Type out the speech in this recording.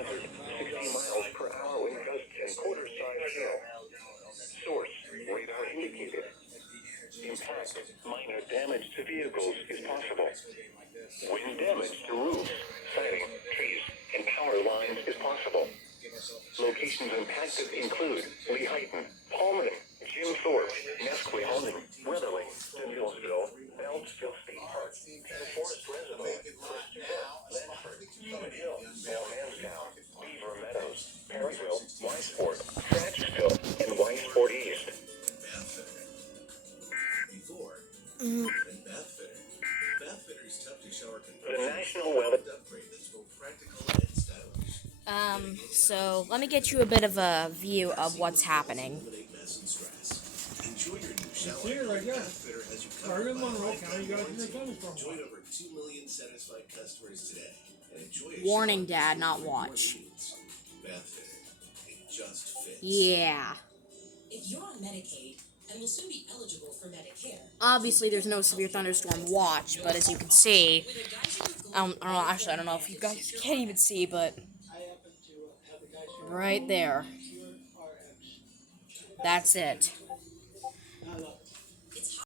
hazard, 60 miles per hour wind gusts and quarter-size hail. Source, radar indicated. Impact, minor damage to vehicles is possible. Wind damage to roofs, siding, trees, and power lines is possible. Locations impacted include Lehighton, Palmerton, Jim Thorpe, Nesquehoning, Weatherly, Denilsville, Beltsville State Park, Forest Reservoir, Ledford, Summit Hill, Manstown, Beaver Meadows, Perryville, Wysport, Thatchville, and Wysport East. The National Weather. So let me get you a bit of a view of what's happening. Here, right here. Are you in Monroe County? You guys in the thunderstorm? Over 2 million satisfied customers today. And enjoy Warning, Dad, not watch. It just fits. Yeah. If you're on Medicaid and will soon be eligible for Medicare. Obviously, there's no severe thunderstorm watch, but as you can see, I don't know. Actually, I don't know if you guys can't even see, but right there. That's it.